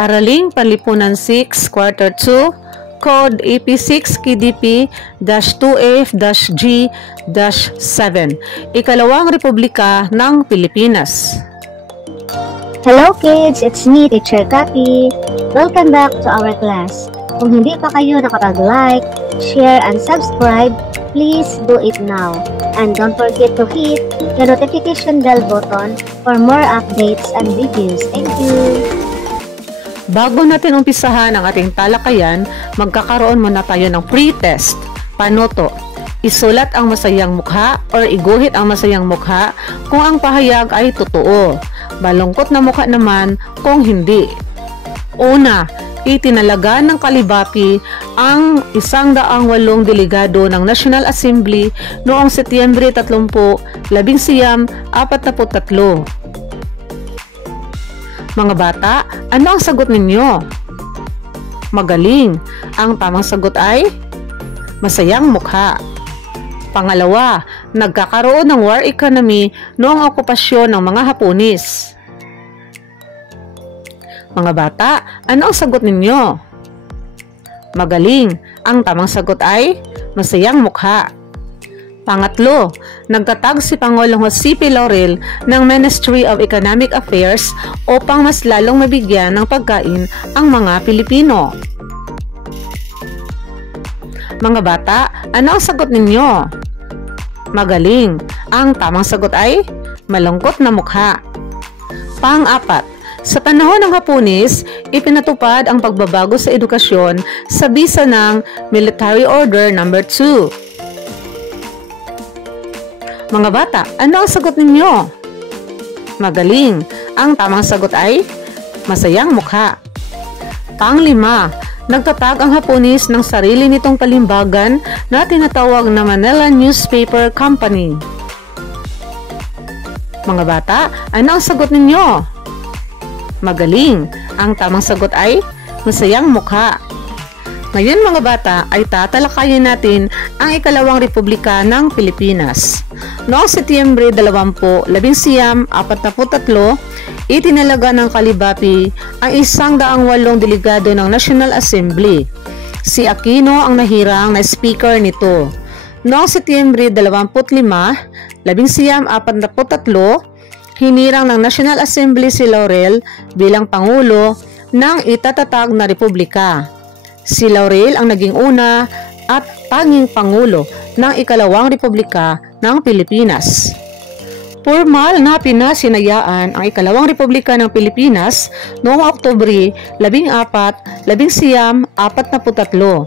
Araling Panlipunan 6, Quarter 2, Code AP6 KDP-2F-G-7, Ikalawang Republika ng Pilipinas. Hello kids, it's me, Teacher Cathy. Welcome back to our class. Kung hindi pa kayo nakapag-like, share, and subscribe, please do it now. And don't forget to hit the notification bell button for more updates and videos. Thank you! Bago natin umpisahan ang ating talakayan, magkakaroon muna tayo ng pre-test. Paano to? Isulat ang masayang mukha or iguhit ang masayang mukha kung ang pahayag ay totoo. Malungkot na mukha naman kung hindi. Una, itinalaga ng Kalibapi ang 108 delegado ng National Assembly noong Setyembre 30, 1943. Mga bata, ano ang sagot ninyo? Magaling. Ang tamang sagot ay masayang mukha. Pangalawa, nagkakaroon ng war economy noong okupasyon ng mga Hapones. Mga bata, ano ang sagot ninyo? Magaling. Ang tamang sagot ay masayang mukha. Pangatlo, nagtatag si Pangulong Jose P. Laurel ng Ministry of Economic Affairs upang mas lalong mabigyan ng pagkain ang mga Pilipino. Mga bata, ano ang sagot ninyo? Magaling. Ang tamang sagot ay malungkot na mukha. Pang-apat, sa panahon ng Hapones, ipinatupad ang pagbabago sa edukasyon sa bisa ng Military Order No. 2. Mga bata, ano ang sagot ninyo? Magaling. Ang tamang sagot ay masayang mukha. Pang-lima, nagtatag ang Hapones ng sarili nitong palimbagan na tinatawag na Manila Newspaper Company. Mga bata, ano ang sagot ninyo? Magaling. Ang tamang sagot ay masayang mukha. Ngayon mga bata ay tatalakayin natin ang Ikalawang Republika ng Pilipinas. Noong Setyembre 20, 1943, itinalaga ng Kalibapi ang 108 delegado ng National Assembly. Si Aquino ang nahirang na speaker nito. Noong Setyembre 25, 1943, hinirang ng National Assembly si Laurel bilang Pangulo ng itatatag na Republika. Si Laurel ang naging una at tanging Pangulo ng Ikalawang Republika ng Pilipinas. Formal na pinasinayaan ang Ikalawang Republika ng Pilipinas noong Oktubre 14, 1943.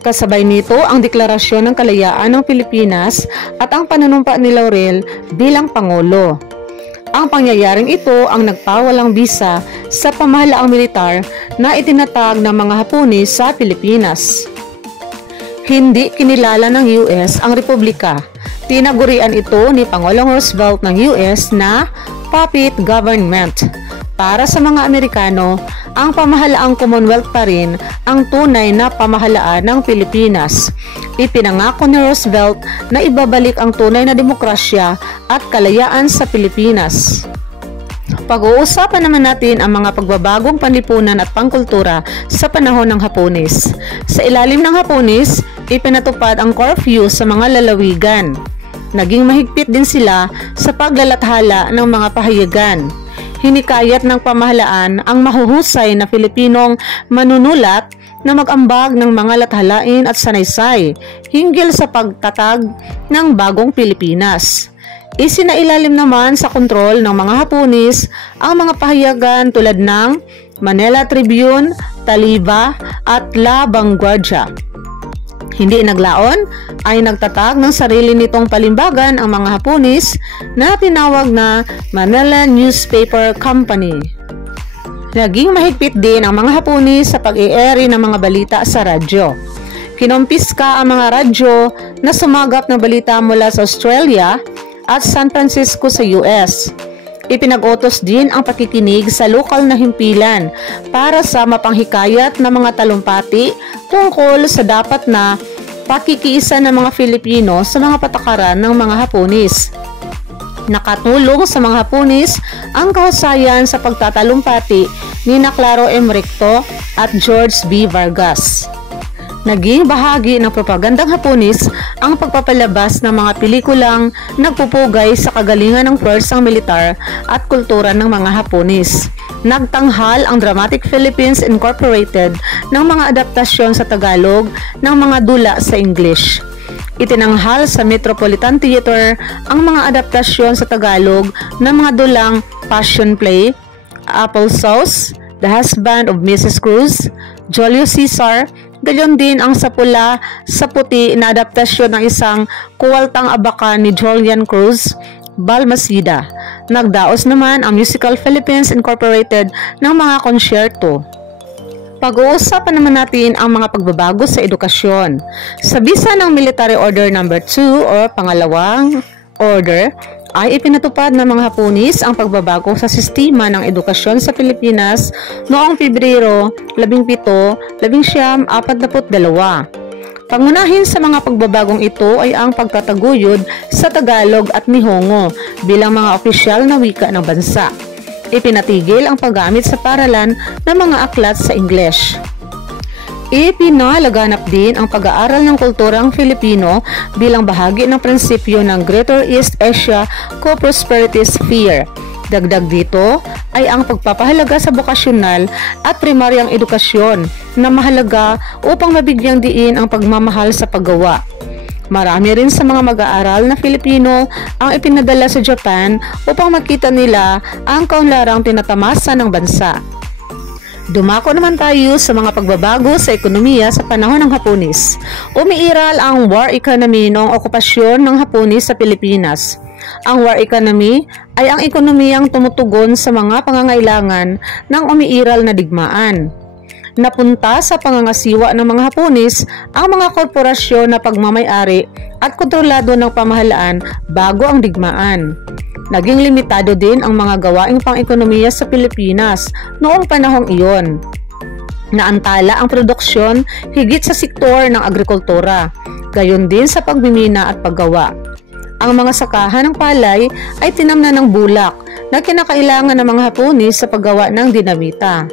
Kasabay nito ang Deklarasyon ng Kalayaan ng Pilipinas at ang panunumpa ni Laurel bilang Pangulo. Ang pangyayaring ito ang nagpawalang bisa sa pamahalaang militar na itinatag ng mga Hapones sa Pilipinas. Hindi kinilala ng US ang Republika. Tinagurian ito ni Pangulong Roosevelt ng US na puppet government. Para sa mga Amerikano, ang pamahalaang Commonwealth pa rin ang tunay na pamahalaan ng Pilipinas. Ipinangako ni Roosevelt na ibabalik ang tunay na demokrasya at kalayaan sa Pilipinas. Pag-uusapan naman natin ang mga pagbabagong panlipunan at pangkultura sa panahon ng Hapones. Sa ilalim ng Hapones, ipinatupad ang curfew sa mga lalawigan. Naging mahigpit din sila sa paglalathala ng mga pahayagan. Hinikayat ng pamahalaan ang mahuhusay na Pilipinong manunulat na mag-ambag ng mga lathalain at sanaysay hinggil sa pagtatag ng bagong Pilipinas. Isinailalim naman sa kontrol ng mga Hapones ang mga pahayagan tulad ng Manila Tribune, Taliba at La Vanguardia. Hindi naglaon ay nagtatag ng sarili nitong palimbagan ang mga Hapones na tinawag na Manila Newspaper Company. Naging mahigpit din ang mga Hapones sa pag-i-airy ng mga balita sa radyo. Kinompiska ang mga radyo na sumagap ng balita mula sa Australia at San Francisco sa US. Ipinag-utos din ang pakikinig sa lokal na himpilan para sa mapanghikayat ng mga talumpati tungkol sa dapat na pakikiisa ng mga Filipino sa mga patakaran ng mga Hapones. Nakatulong sa mga Hapones ang kahusayan sa pagtatalumpati ni Claro M. Recto at George B. Vargas. Naging bahagi ng propagandang Hapones ang pagpapalabas ng mga pelikulang nagpupugay sa kagalingan ng puwersang militar at kultura ng mga Hapones. Nagtanghal ang Dramatic Philippines Incorporated ng mga adaptasyon sa Tagalog ng mga dula sa English. Itinanghal sa Metropolitan Theater ang mga adaptasyon sa Tagalog ng mga dulang Passion Play, Applesauce, The Husband of Mrs. Cruz, Julius Caesar, gayon din ang Sa Pula, Sa Puti na adaptasyon ng isang kuwaltang abakan ni Julian Cruz, Balmaceda. Nagdaos naman ang Musical Philippines Incorporated ng mga konsyerto. Pag-uusapan naman natin ang mga pagbabago sa edukasyon. Sa bisa ng Military Order No. 2 o pangalawang order, ay ipinatupad ng mga Hapones ang pagbabago sa sistema ng edukasyon sa Pilipinas noong Pebrero 17, 1942. Pangunahin sa mga pagbabagong ito ay ang pagtataguyod sa Tagalog at Nihongo bilang mga opisyal na wika ng bansa. Ipinatigil ang paggamit sa paralan ng mga aklat sa English. Ipinalaganap din ang pag-aaral ng kulturang Filipino bilang bahagi ng prinsipyo ng Greater East Asia Co-Prosperity Sphere. Dagdag dito ay ang pagpapahalaga sa bokasyonal at primaryang edukasyon na mahalaga upang mabigyang diin ang pagmamahal sa paggawa. Marami rin sa mga mag-aaral na Filipino ang ipinadala sa Japan upang makita nila ang kaunlarang tinatamasa ng bansa. Dumako naman tayo sa mga pagbabago sa ekonomiya sa panahon ng Hapones. Umiiral ang war economy noong okupasyon ng Hapones sa Pilipinas. Ang war economy ay ang ekonomiyang tumutugon sa mga pangangailangan ng umiiral na digmaan. Napunta sa pangangasiwa ng mga Hapones ang mga korporasyon na pagmamay-ari at kontrolado ng pamahalaan bago ang digmaan. Naging limitado din ang mga gawaing pang-ekonomiya sa Pilipinas noong panahong iyon. Naantala ang produksyon higit sa sektor ng agrikultura, gayon din sa pagmimina at paggawa. Ang mga sakahan ng palay ay tinamnan ng bulak na kinakailangan ng mga Hapones sa paggawa ng dinamita.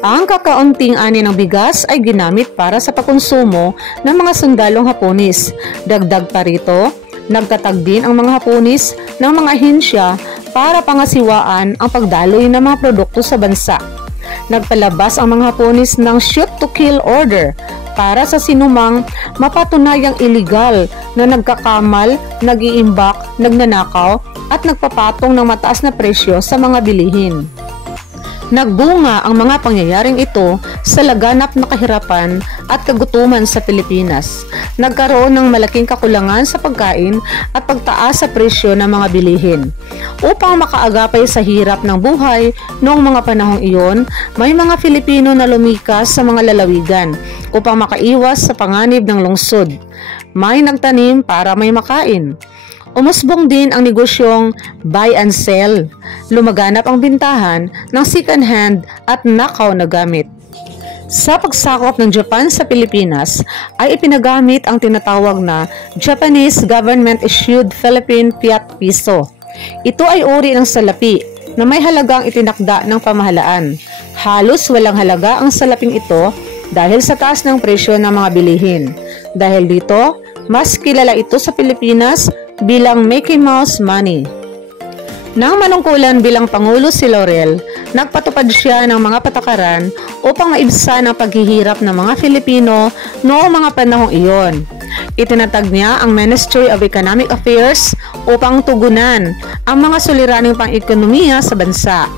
Ang kakaunting ani ng bigas ay ginamit para sa pagkonsumo ng mga sundalong Hapones. Dagdag pa rito, nagtatag din ang mga Hapones ng mga ahensya para pangasiwaan ang pagdaloy ng mga produkto sa bansa. Nagpalabas ang mga Hapones ng shoot-to-kill order para sa sinumang mapatunayang iligal na nagkakamal, nag-iimbak, nagnanakaw at nagpapatong ng mataas na presyo sa mga bilihin. Nagbunga ang mga pangyayaring ito sa laganap na kahirapan at kagutuman sa Pilipinas. Nagkaroon ng malaking kakulangan sa pagkain at pagtaas sa presyo ng mga bilihin. Upang makaagapay sa hirap ng buhay noong mga panahong iyon, may mga Filipino na lumikas sa mga lalawigan upang makaiwas sa panganib ng lungsod. May nagtanim para may makain. Umusbong din ang negosyong buy and sell. Lumaganap ang bintahan ng second-hand at nakaw na gamit. Sa pagsakop ng Japan sa Pilipinas, ay ipinagamit ang tinatawag na Japanese Government-Issued Philippine Fiat Piso. Ito ay uri ng salapi na may halagang itinakda ng pamahalaan. Halos walang halaga ang salaping ito dahil sa taas ng presyo ng mga bilihin. Dahil dito, mas kilala ito sa Pilipinas bilang Mickey Mouse Money. Nang manungkulan bilang Pangulo si Laurel, nagpatupad siya ng mga patakaran upang maibsan ang paghihirap ng mga Filipino noong mga panahong iyon. Itinatag niya ang Ministry of Economic Affairs upang tugunan ang mga suliraning pang-ekonomiya sa bansa.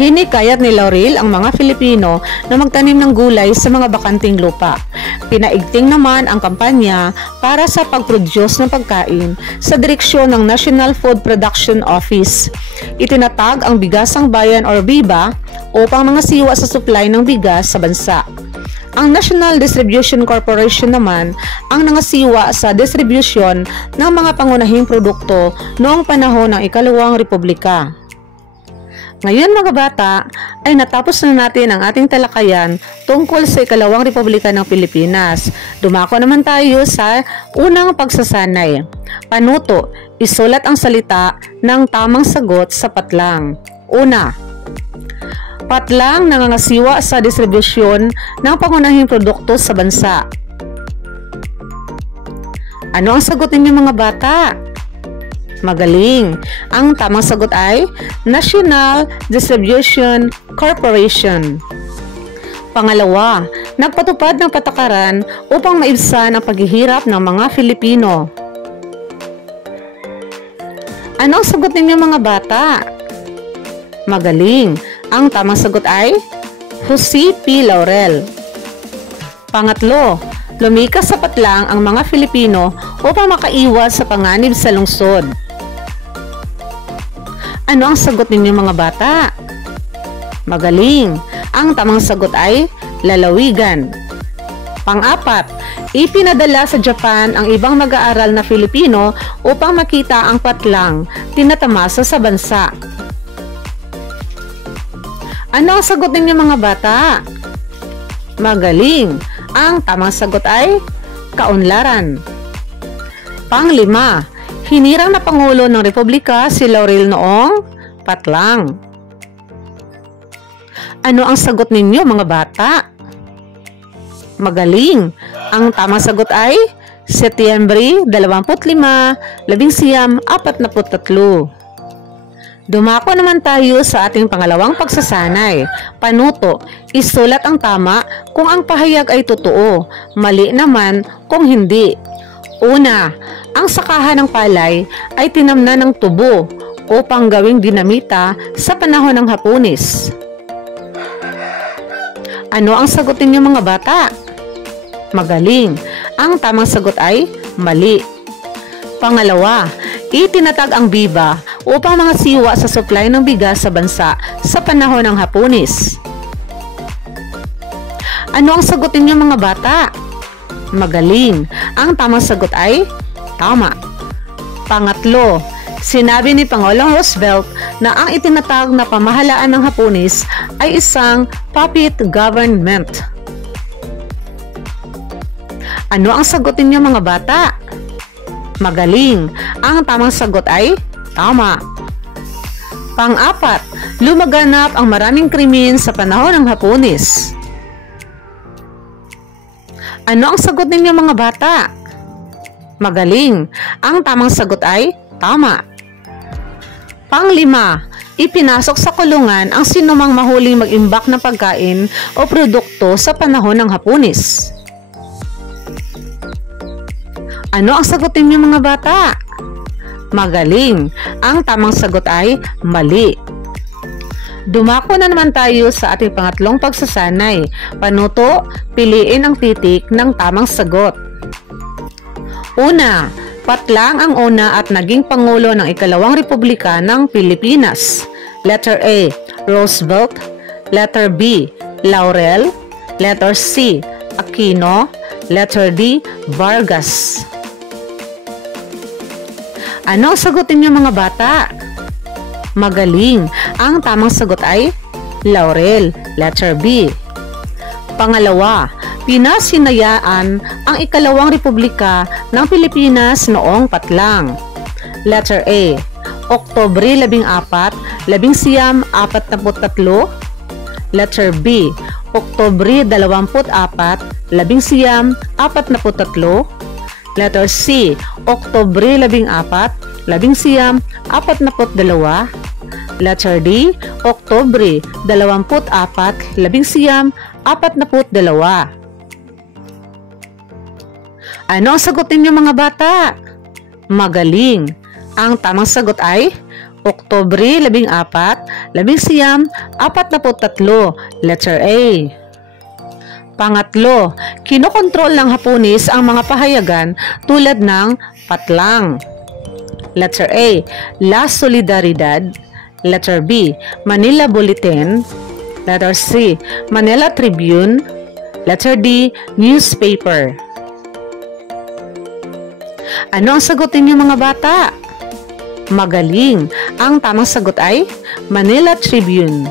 Hinikayat ni Laurel ang mga Filipino na magtanim ng gulay sa mga bakanting lupa. Pinaigting naman ang kampanya para sa pag-produce ng pagkain sa direksyon ng National Food Production Office. Itinatag ang Bigasang Bayan or BIBA upang mangasiwa sa supply ng bigas sa bansa. Ang National Distribution Corporation naman ang nangasiwa sa distribusyon ng mga pangunahing produkto noong panahon ng Ikalawang Republika. Ngayon mga bata, ay natapos na natin ang ating talakayan tungkol sa Ikalawang Republika ng Pilipinas. Dumako naman tayo sa unang pagsasanay. Panuto, isulat ang salita ng tamang sagot sa patlang. Una, patlang nangangasiwa sa distribusyon ng pangunahing produkto sa bansa. Ano ang sagot ninyo mga bata? Magaling! Ang tamang sagot ay National Distribution Corporation. Pangalawa, nagpatupad ng patakaran upang maibsan ang paghihirap ng mga Filipino. Ano ang sagot ninyo mga bata? Magaling! Ang tamang sagot ay Jose P. Laurel. Pangatlo, lumikas sa patlang ang mga Filipino upang makaiwas sa panganib sa lungsod. Ano ang sagot ninyo mga bata? Magaling! Ang tamang sagot ay lalawigan. Pang-apat, ipinadala sa Japan ang ibang mag-aaral na Filipino upang makita ang patlang tinatamasa sa bansa. Ano ang sagot ninyo mga bata? Magaling! Ang tamang sagot ay kaunlaran. Panglima, hinirang na Pangulo ng Republika si Laurel noong patlang. Ano ang sagot ninyo mga bata? Magaling! Ang tamang sagot ay Setyembre 25, 1943. Dumako naman tayo sa ating pangalawang pagsasanay. Panuto, isulat ang tama kung ang pahayag ay totoo, mali naman kung hindi. Una, ang sakahan ng palay ay tinamnan ng tubo upang gawing dinamita sa panahon ng Hapones. Ano ang sagot ninyo mga bata? Magaling! Ang tamang sagot ay mali. Pangalawa, itinatag ang biba upang mga siwa sa supply ng bigas sa bansa sa panahon ng Hapones. Ano ang sagot ninyo mga bata? Magaling! Ang tamang sagot ay tama. Pangatlo, sinabi ni Pangulong Roosevelt na ang itinatag na pamahalaan ng Hapones ay isang puppet government. Ano ang sagot ninyo mga bata? Magaling! Ang tamang sagot ay tama. Pang-apat, lumaganap ang maraming krimen sa panahon ng Hapones. Ano ang sagot ninyo mga bata? Magaling! Ang tamang sagot ay tama. Panglima, ipinasok sa kulungan ang sinumang mahuling mag-imbak ng pagkain o produkto sa panahon ng Hapones. Ano ang sagot ninyo mga bata? Magaling! Ang tamang sagot ay mali. Dumako na naman tayo sa ating pangatlong pagsasanay. Panuto, piliin ang titik ng tamang sagot. Una, patlang ang una at naging Pangulo ng ikalawang Republika ng Pilipinas. Letter A, Roosevelt. Letter B, Laurel. Letter C, Aquino. Letter D, Vargas. Ano ang sagutin niyo mga bata? Magaling! Ang tamang sagot ay Laurel. Letter B. Pangalawa, pinasinayaan ang ikalawang Republika ng Pilipinas noong patlang. Letter A, Oktubre 14, 1943. Letter B, Oktubre 24, 1943. Letter C, Oktubre 14, 1942. Letter D, Oktubre 24, 1942. Ano ang sagutin niyo mga bata? Magaling! Ang tamang sagot ay Oktubre 14, 1943. Letter A. Pangatlo, kinokontrol ng Hapones ang mga pahayagan tulad ng patlang. Letter A, La Solidaridad. Letter B, Manila Bulletin. Letter C, Manila Tribune. Letter D, newspaper. Ano ang sagutin niyo mga bata? Magaling! Ang tamang sagot ay Manila Tribune.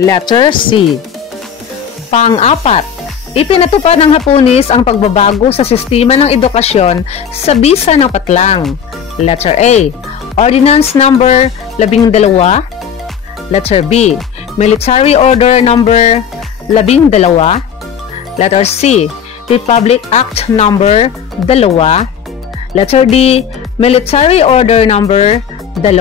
Letter C. Pang-apat, ipinatupad ng Hapones ang pagbabago sa sistema ng edukasyon sa bisa ng patlang. Letter A, Ordinance Number 12. Letter B, Military Order Number 12. Letter C, Republic Act Number 2. Letter D, Military Order Number 2.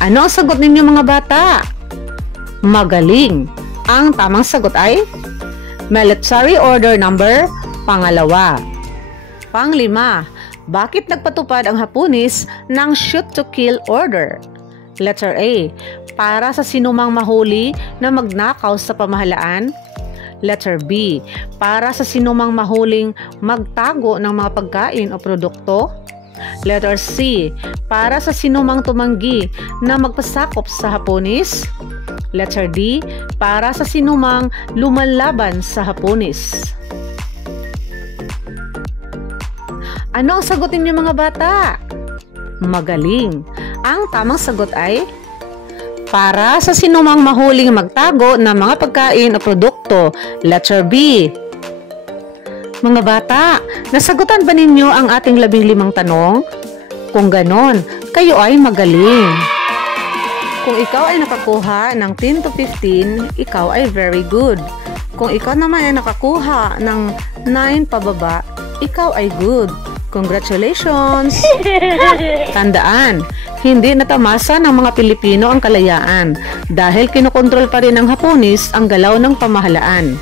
Ano ang sagot ninyo mga bata? Magaling. Ang tamang sagot ay Military Order Number 2. Panglima, bakit nagpatupad ang Hapones ng Shoot to Kill Order? Letter A, para sa sinumang mahuli na magnakaw sa pamahalaan. Letter B, para sa sinumang mahuling magtago ng mga pagkain o produkto. Letter C, para sa sinumang tumanggi na magpasakop sa Hapones. Letter D, para sa sinumang lumalaban sa Hapones. Ano ang sagot niyo mga bata? Magaling. Ang tamang sagot ay para sa sinumang mahuling magtago ng mga pagkain o produkto. Letter B. Mga bata, nasagutan ba ninyo ang ating 15 tanong? Kung ganon, kayo ay magaling. Kung ikaw ay nakakuha ng 10 to 15, ikaw ay very good. Kung ikaw naman ay nakakuha ng 9 pababa, ikaw ay good. Congratulations! Tandaan, hindi natamasa ng mga Pilipino ang kalayaan dahil kinokontrol pa rin ng Hapones ang galaw ng pamahalaan.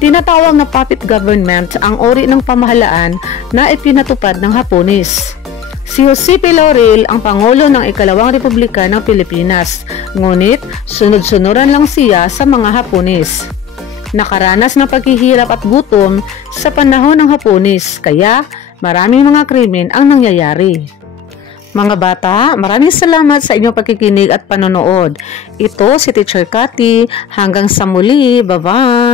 Tinatawag na puppet government ang uri ng pamahalaan na ipinatupad ng Hapones. Si Jose P. Laurel ang Pangulo ng Ikalawang Republika ng Pilipinas, ngunit sunod-sunuran lang siya sa mga Hapones. Nakaranas ng paghihirap at gutom sa panahon ng Hapones, kaya maraming mga krimen ang nangyayari. Mga bata, maraming salamat sa inyong pagkikinig at panonood. Ito si Teacher Cathy. Hanggang sa muli. Bye-bye!